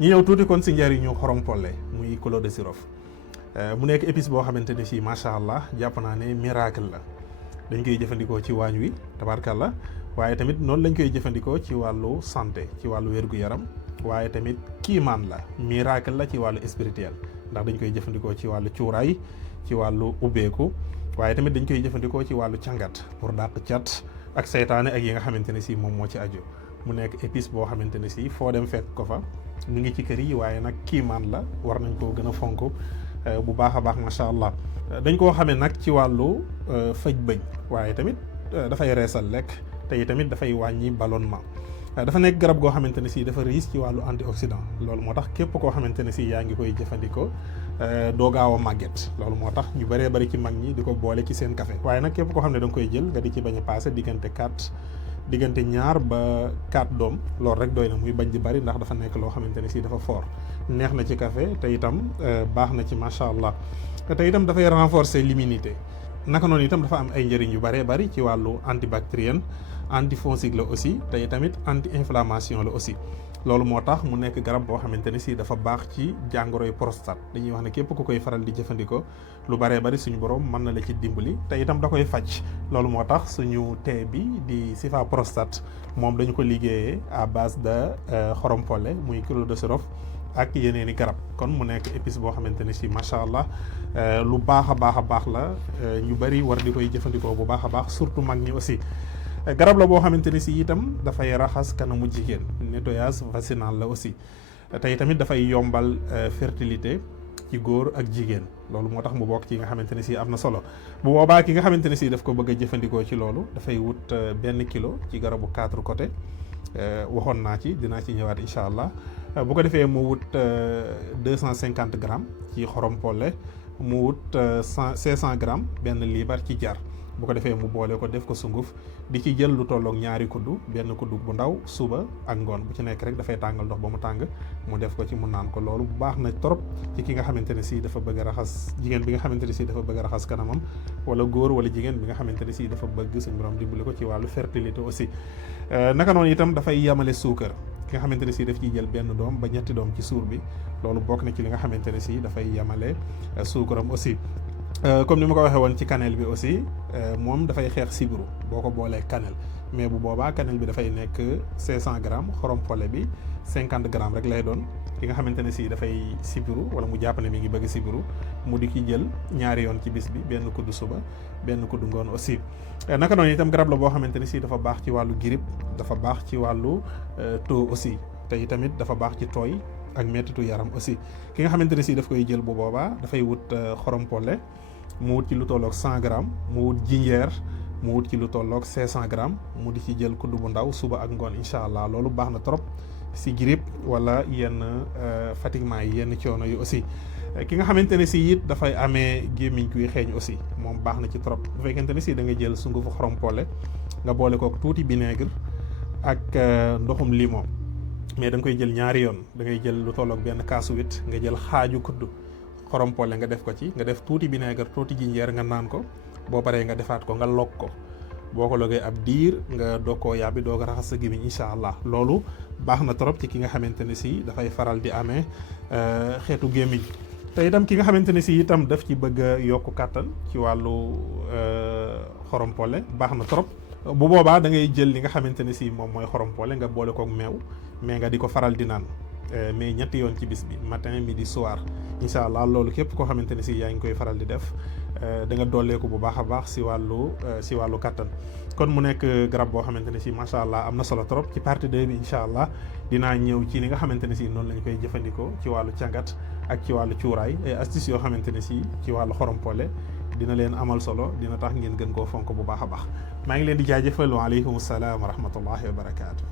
ñu ñëw tuuti kon si njëriñu xorom polle muy clou de girofle mu nekk épice boo xamante ne si macha allah jàpp naa ne miracle la dañ koy jëfandikoo ci waañ wi tabarkalla waaye tamit noonu lañ koy jëfandikoo ci wàllu santé ci wàllu wér-gu-yaram waaye tamit kiimaan la miracle la ci wàllu spirituel ndax dañ koy jëfandikoo ci wàllu cuuraay ci wàllu ubbeeku waaye tamit dañ koy jëfandikoo ci wàllu càngat pour dàq cat ak seytaane ak yi nga xamante ne si moom moo ci aju mu nekk épice boo xamante ne si foo dem fekk ko fa mu ngi ci kër yi waaye nag kiimaan la war nañ koo gën a fonk bu baax a baax macha allah dañ koo xamee nag ci wàllu fëj bëñ waaye tamit dafay reesal lekk te tamit dafay wàññi ballonnement dafa nekk garab goo xamante ne si dafa riche ci wàllu antioxydant loolu moo tax képp koo xamante ne si yaa ngi koy jëfandikoo doo gaaw a màgget loolu moo tax ñu bëree bëri ci mag ñi di ko boole ci seen café waaye nag képp koo xam ne da nga koy jël nga di ci bañ a passé diggante ñaar ba 4 doom loolu rek doy na muy bañ di bari ndax dafa nekk loo xamante ne si dafa fort neex na ci café te itam baax na ci macha allah te itam dafay renforcer l'immunité naka noonu itam dafa am ay njëriñ yu bëree bëri ci wàllu antibactérien antifongique la aussi te tamit anti inflammation la aussi loolu moo tax mu nekk garab boo xamante ne si dafa baax ci jàngoroy prostate dañuy wax ne képp ku koy faral di jëfandikoo lu bëree bëri suñu borom mën na la ci dimbali te itam da koy faj loolu moo tax suñu thé bi di Sifa prostate moom dañu ko liggéeyee à base de xorom polle muy clou de girofle ak yeneeni garab kon mu nekk épice boo xamante ne si macha allah lu baax a baax la ñu bëri war di koy jëfandikoo bu baax a baax surtout mag ñi aussi garab la boo xamante ne si itam dafay raxas kanamu jigéen nettoyage vaginal la aussi tey tamit dafay yombal fertilité ci góor ak jigéen loolu moo tax mu bokk ci nga xamante ne si am na solo bu boobaa ki nga xamante ne si daf ko bëgg a jëfandikoo ci loolu dafay wut benn kilo ci garabu 4 côté waxoon naa ci dinaa ci ñëwaat incha allah bu ko defee mu wut 250 grammes ci xorom polle mu wut 500 grammes benn liibar ci jar bu ko defee mu boole ko def ko sunguf di ci jël lu tolloog ñaari kuddu benn kuddu bu ndaw suba ak ngoon bu ci nekk rek dafay tàngal ndox ba mu tàng mu def ko ci mu naan ko loolu baax na trop ci ki nga xamante ne si dafa bëgg a raxas jigéen bi nga xamante ne si dafa bëgg a raxas kanamam wala góor wala jigéen bi nga xamante ne si dafa bëgg suñu borom dimbali ko ci wàllu fertilité aussi naka noonu itam dafay yamale suukar ki nga xamante ne si daf ciy jël benn doom ba ñetti doom ci suur bi loolu bokk na ci li nga xamante ne si dafay yamale suukaram aussi comme ni ma ko waxee woon ci cannelle bi aussi moom dafay xeex sibiru boo ko boolee cannelle mais bu boobaa cannelle bi dafay nekk 500 grammes xorom polle bi 50 grammes rek lay doon ki nga xamante ne si dafay sibiru wala mu jàpp ne mi ngi bëgg sibiru mu di ki jël ñaari yoon ci bis bi benn kuddu suba benn kuddu ngoon aussi naka noonu itam garab la boo xamante ne si dafa baax ci wàllu grippe dafa baax ci wàllu taux aussi te tamit dafa baax ci tooy ak mettitu yaram aussi ki nga xamante ne si daf koy jël bu boobaa dafay wut xorom polle mu wut ci lu tolloog 100 grammes mu wut jinjeer mu wut ci lu tolloog 500 grammes mu di ci jël kudd bu ndaw suba ak ngoon incha allah loolu baax na trop si grippe wala yenn fatiguement yi yenn coono yi aussi ki nga xamante ne si it dafay amee gémmiñ kuy xeeñ aussi moom baax na ci trop bu fekkente ne si da nga jël sungufu xorom polle nga boole kook tuuti vinaigre ak ndoxum limon mais da nga koy jël ñaari yoon da ngay jël lu tolloog benn kaasu wit nga jël xaaju kudd xorom polle nga def ko ci nga def tuuti vinaigre tuuti jinjeer nga naan ko boo paree nga defaat ko nga log ko boo ko logee ab diir nga doog koo yàbbi doog a raxas sa gémmiñ incha allah loolu baax na trop ci ki nga xamante ne si dafay faral di amee xeetu gémmiñ te itam ki nga xamante ne si itam daf ci bëgg a yokk kàttan ci wàllu xorom polle baax na trop bu boobaa da ngay jël li nga xamante ne si moom mooy xorom polle nga boole kook meew mais nga di ko faral di naan mais ñetti yoon ci bis bi matin midi soir incha allah loolu képp koo xamante ne si yaa ngi koy faral di def da nga dolleeku bu baax a baax si wàllu kattan kon mu nekk garab boo xamante ne si macha allah am na solo trop ci partie 2 bi incha allah dinaa ñëw ci li nga xamante ne si noonu lañ koy jëfandikoo ci wàllu càngat ak ci wàllu cuuraay ay astuces yoo xamante ne si ci wàllu xorom polle dina leen amal solo dina tax ngeen gën koo fonk bu baax a baax maa ngi leen di jaajëfal waaleykum salaam wa rahmatullahi wa barakaatu.